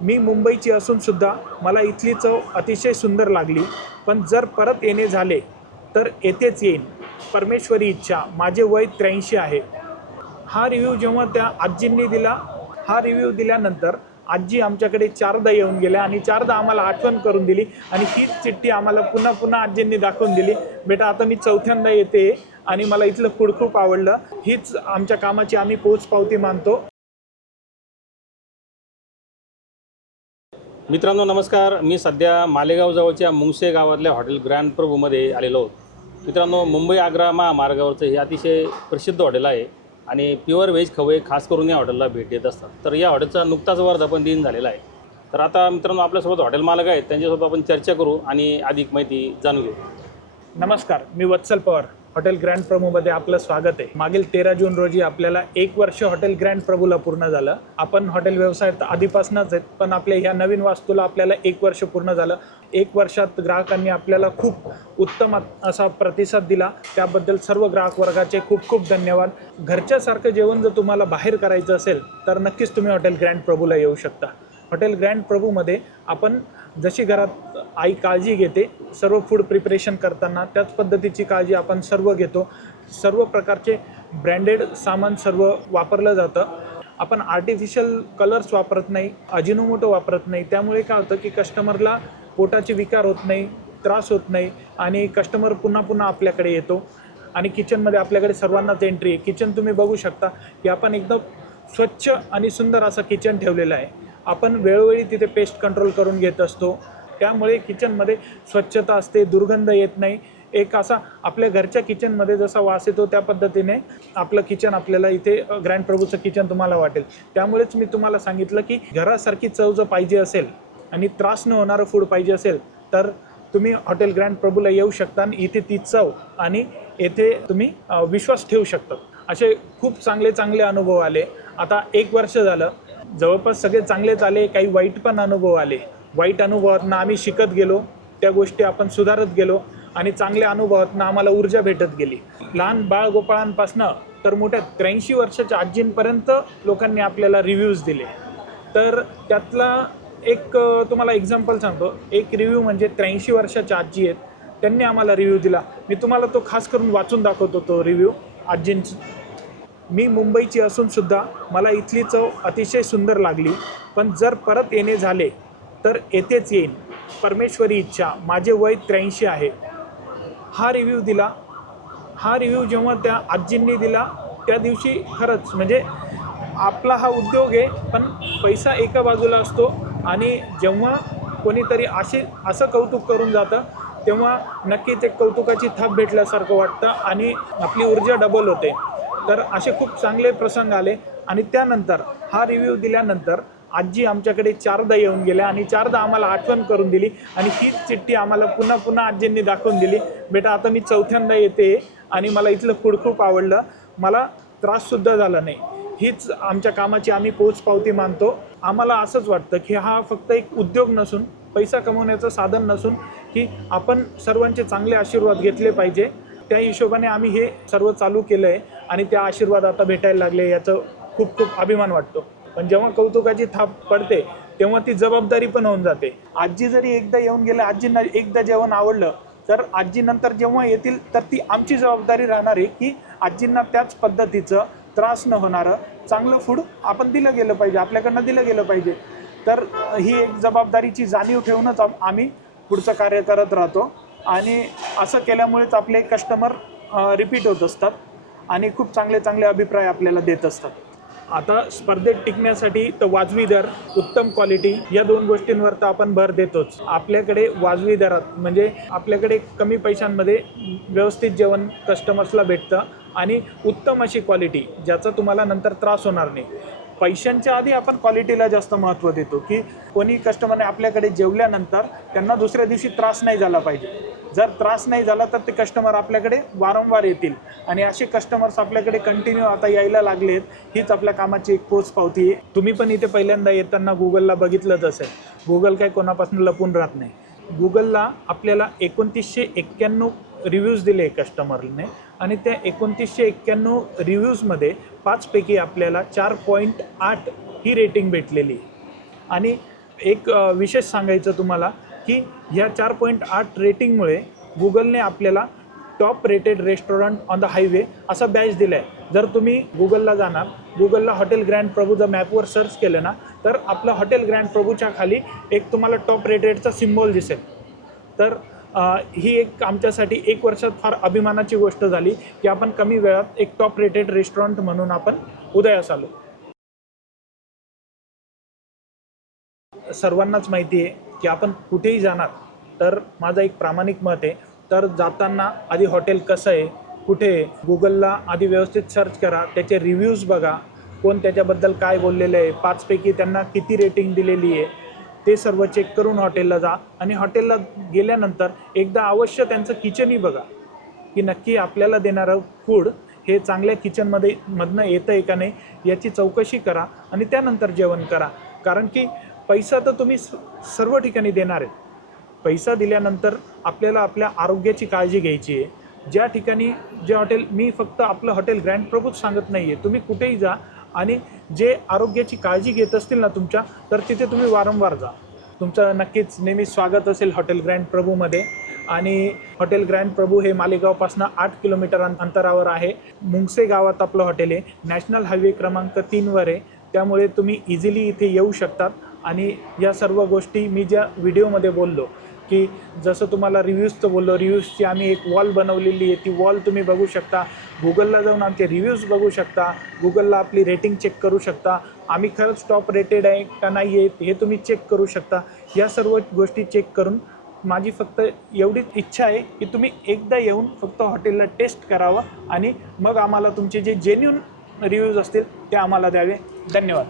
मी मुंबईची असूनसुद्धा मला इथली चव अतिशय सुंदर लागली. पण जर परत येणे झाले तर येथेच येईन. परमेश्वरी इच्छा माझे वय त्र्याऐंशी आहे. हा रिव्ह्यू जेव्हा त्या आजींनी दिला हा रिव्ह्यू दिल्यानंतर आजी आमच्याकडे चारदा येऊन गेल्या आणि चारदा आम्हाला आठवण करून दिली आणि हीच चिठ्ठी आम्हाला पुन्हा पुन्हा आजींनी दाखवून दिली. बेटा आता मी चौथ्यांदा येते आणि मला इथलं फूड खूप आवडलं. हीच आमच्या कामाची आम्ही पोचपावती मानतो. मित्रांनो नमस्कार. मी सध्या मालेगावजवळच्या मुंगसे गावातल्या हॉटेल ग्रँड प्रभूमध्ये आलेलो आहोत. मित्रांनो मुंबई आग्रा महामार्गावरचं हे अतिशय प्रसिद्ध हॉटेल आहे आणि प्युअर व्हेज खवय खास करून या हॉटेलला भेट देत असतात. तर या हॉटेलचा नुकताच वर्धापन दिन झालेला आहे. तर आता मित्रांनो आपल्यासोबत हॉटेल मालक आहेत. त्यांच्यासोबत आपण चर्चा करू आणि अधिक माहिती जाणून घेऊ. नमस्कार. मी वत्सल पवार. हॉटेल ग्रँड प्रभूमध्ये आपलं स्वागत आहे. मागील तेरा जून रोजी आपल्याला एक वर्ष हॉटेल ग्रँड प्रभूला पूर्ण झालं. आपण हॉटेल व्यवसायात आधीपासूनच आहेत पण आपल्या ह्या नवीन वास्तूला आपल्याला एक वर्ष पूर्ण झालं. एक वर्षात ग्राहकांनी आपल्याला खूप उत्तम असा प्रतिसाद दिला. त्याबद्दल सर्व ग्राहक वर्गाचे खूप खूप धन्यवाद. घरच्यासारखं जेवण जर तुम्हाला बाहेर करायचं असेल तर नक्कीच तुम्ही हॉटेल ग्रँड प्रभूला येऊ शकता. हॉटेल ग्रँड प्रभूमध्ये आपण जशी घरात आई काळजी घेते सर्व फूड प्रिपरेशन करताना त्याच पद्धतीची काळजी आपण सर्व घेतो. सर्व प्रकारचे ब्रँडेड सामान सर्व वापरलं जातं. आपण आर्टिफिशियल कलर्स वापरत नाही अजिनोमोटो वापरत नाही. त्यामुळे काय होतं की कस्टमरला पोटाचे विकार होत नाही त्रास होत नाही आणि कस्टमर पुन्हा पुन्हा आपल्याकडे येतो. आणि किचनमध्ये आपल्याकडे सर्वांनाच एंट्री आहे. किचन तुम्ही बघू शकता की आपण एकदम स्वच्छ आणि सुंदर असं किचन ठेवलेलं आहे. आपण वेळोवेळी तिथे पेस्ट कंट्रोल करून घेत असतो. त्यामुळे किचनमध्ये स्वच्छता असते दुर्गंध येत नाही. एक असा आपल्या घरच्या किचनमध्ये जसा वास येतो त्या पद्धतीने आपलं किचन आपल्याला इथे ग्रँड प्रभूचं किचन तुम्हाला वाटेल. त्यामुळेच मी तुम्हाला सांगितलं की घरासारखी चव जर पाहिजे असेल आणि त्रास न होणारं फूड पाहिजे असेल तर तुम्ही हॉटेल ग्रँड प्रभूला येऊ शकता आणि इथे ती चव आणि येथे तुम्ही विश्वास ठेवू शकता. असे खूप चांगले चांगले अनुभव आले. आता एक वर्ष झालं जवळपास सगळे चांगलेच आले काही वाईट पण अनुभव आले. वाईट अनुभवातनं आम्ही शिकत गेलो त्या गोष्टी आपण सुधारत गेलो आणि चांगल्या अनुभवातनं आम्हाला ऊर्जा भेटत गेली. लहान बाळ गोपाळांपासनं तर मोठ्या त्र्याऐंशी वर्षाच्या आजींपर्यंत लोकांनी आपल्याला रिव्ह्यूज दिले. तर त्यातला एक तुम्हाला एक्झाम्पल सांगतो. एक रिव्ह्यू म्हणजे त्र्याऐंशी वर्षाच्या आजी आहेत त्यांनी आम्हाला रिव्ह्यू दिला. मी तुम्हाला तो खास करून वाचून दाखवतो तो रिव्ह्यू आजींची. मी मुंबईची असूनसुद्धा मला इथली चव अतिशय सुंदर लागली. पण जर परत येणे झाले तर येथेच येईन. परमेश्वरी इच्छा माझे वय त्र्याऐंशी आहे. हा रिव्ह्यू दिला. हा रिव्ह्यू जेव्हा त्या आजींनी दिला त्या दिवशी खरंच म्हणजे आपला हा उद्योग आहे पण पैसा एका बाजूला असतो आणि जेव्हा कोणीतरी असे असं कौतुक करून जातं तेव्हा नक्कीच एक कौतुकाची थाप भेटल्यासारखं वाटतं आणि आपली ऊर्जा डबल होते. तर असे खूप चांगले प्रसंग आले. आणि त्यानंतर हा रिव्ह्यू दिल्यानंतर आजी आमच्याकडे चारदा येऊन गेल्या आणि चारदा आम्हाला आठवण करून दिली. आणि हीच चिठ्ठी आम्हाला पुन्हा पुन्हा आजींनी दाखवून दिली. बेटा आता मी चौथ्यांदा येते आणि मला इथलं फूड खूप आवडलं. मला त्राससुद्धा झाला नाही. हीच आमच्या कामाची आम्ही पोचपावती मानतो. आम्हाला असंच वाटतं की हा फक्त एक उद्योग नसून पैसा कमवण्याचं साधन नसून की आपण सर्वांचे चांगले आशीर्वाद घेतले पाहिजे. त्या हिशोबाने आम्ही हे सर्व चालू केलं आहे आणि त्या आशीर्वाद आता भेटायला लागले याचं खूप खूप अभिमान वाटतो. पण जेव्हा कौतुकाची थाप पडते तेव्हा ती जबाबदारी पण होऊन जाते. आजी जरी एकदा येऊन गेलं आजींना एकदा जेवण आवडलं तर आजीनंतर जेव्हा येतील तर ती आमची जबाबदारी राहणार आहे की आजींना त्याच पद्धतीचं त्रास न होणारं चांगलं फूड आपण दिलं गेलं पाहिजे आपल्याकडनं दिलं गेलं पाहिजे. तर ही एक जबाबदारीची जाणीव ठेवूनच आम्ही पुढचं कार्य करत राहतो. आणि असं केल्यामुळेच आपले कस्टमर रिपीट होत असतात आणि खूप चांगले चांगले अभिप्राय आपल्याला देत असतात. आता स्पर्धेत टिकण्यासाठी तर वाजवी दर उत्तम क्वालिटी या दोन गोष्टींवर तर आपण भर देतोच. आपल्याकडे वाजवी दरात म्हणजे आपल्याकडे कमी पैशांमध्ये व्यवस्थित जेवण कस्टमर्सला भेटतं आणि उत्तम अशी क्वालिटी ज्याचा तुम्हाला नंतर त्रास होणार नाही. पैशांच्या आधी आपण क्वालिटीला जास्त महत्त्व देतो की कोणी कस्टमरने आपल्याकडे जेवल्यानंतर त्यांना दुसऱ्या दिवशी त्रास नाही झाला पाहिजे. जर त्रास नाही झाला तर ते कस्टमर आपल्याकडे वारंवार येतील. आणि असे कस्टमर्स आपल्याकडे कंटिन्यू आता यायला लागलेत हीच आपल्या कामाची एक पोच पावती. आहे तुम्ही पण इथे पहिल्यांदा येताना गुगलला बघितलंच असेल. गुगल काय कोणापासून लपून राहत नाही. गुगलला आपल्याला एकोणतीसशे एक्क्याण्णव रिव्ह्यूज दिले कस्टमरने आणि त्या एकोणतीसशे एक्क्याण्णव रिव्ह्यूजमध्ये पाचपैकी आपल्याला चार पॉईंट आठ ही रेटिंग भेटलेली. आणि एक विशेष सांगायचं तुम्हाला की ह्या चार पॉईंट आठ रेटिंगमुळे गुगलने आपल्याला top rated restaurant on the highway असा बॅच दिला आहे जर तुम्ही गुगलला जाणार गुगलला हॉटेल ग्रँड प्रभू जर मॅपवर सर्च केलं ना तर आपलं हॉटेल ग्रँड प्रभूच्या खाली एक तुम्हाला टॉप रेटेडचा सिम्बॉल दिसेल. तर ही एक आमच्यासाठी एक वर्षात फार अभिमानाची गोष्ट झाली की आपण कमी वेळात एक टॉप रेटेड रेस्टॉरंट म्हणून आपण उदयास आलो. सर्वांनाच माहिती आहे की आपण कुठेही जाणार तर माझं एक प्रामाणिक मत आहे तर जाताना आधी हॉटेल कसं आहे कुठे आहे गुगलला आधी व्यवस्थित सर्च करा त्याचे रिव्ह्यूज बघा कोण त्याच्याबद्दल काय बोललेलं आहे पाचपैकी त्यांना किती रेटिंग दिलेली आहे ते सर्व चेक करून हॉटेलला जा. आणि हॉटेलला गेल्यानंतर एकदा अवश्य त्यांचं किचनही बघा की नक्की आपल्याला देणारं फूड हे चांगल्या किचनमध्ये मधनं येतं आहे का नाही याची चौकशी करा आणि त्यानंतर जेवण करा. कारण की पैसा तर तुम्ही स- सर्व ठिकाणी देणार आहेत पैसा दिल्यानंतर आपल्याला आपल्या आरोग्याची काळजी घ्यायची आहे. ज्या ठिकाणी जे हॉटेल मी फक्त आपलं हॉटेल ग्रँड प्रभूच सांगत नाही आहे तुम्ही कुठेही जा आणि जे आरोग्याची काळजी घेत असतील ना तुमच्या तर तिथे तुम्ही वारंवार जा. तुमचं नक्कीच नेहमी स्वागत असेल हॉटेल ग्रँड प्रभूमध्ये. आणि हॉटेल ग्रँड प्रभू हे मालेगावपासून आठ किलोमीटर अंतरावर आहे. मुंगसे गावात आपलं हॉटेल आहे. नॅशनल हायवे क्रमांक तीनवर आहे. त्यामुळे तुम्ही इझिली इथे येऊ शकतात. आणि या सर्व गोष्टी मी ज्या व्हिडिओमध्ये बोललो की जसं तुम्हाला रिव्ह्यूजचं बोललो रिव्ह्यूजची आम्ही एक वॉल बनवलेली आहे. ती वॉल तुम्ही बघू शकता. गुगलला जाऊन आमचे रिव्ह्यूज बघू शकता. गुगलला आपली रेटिंग चेक करू शकता. आम्ही खरंच टॉप रेटेड आहे का नाही आहे हे तुम्ही चेक करू शकता. या सर्व गोष्टी चेक करून माझी फक्त एवढीच इच्छा आहे की तुम्ही एकदा येऊन फक्त हॉटेलला टेस्ट करावं आणि मग आम्हाला तुमचे जे जेन्युन रिव्ह्यूज असतील ते आम्हाला द्यावे. धन्यवाद.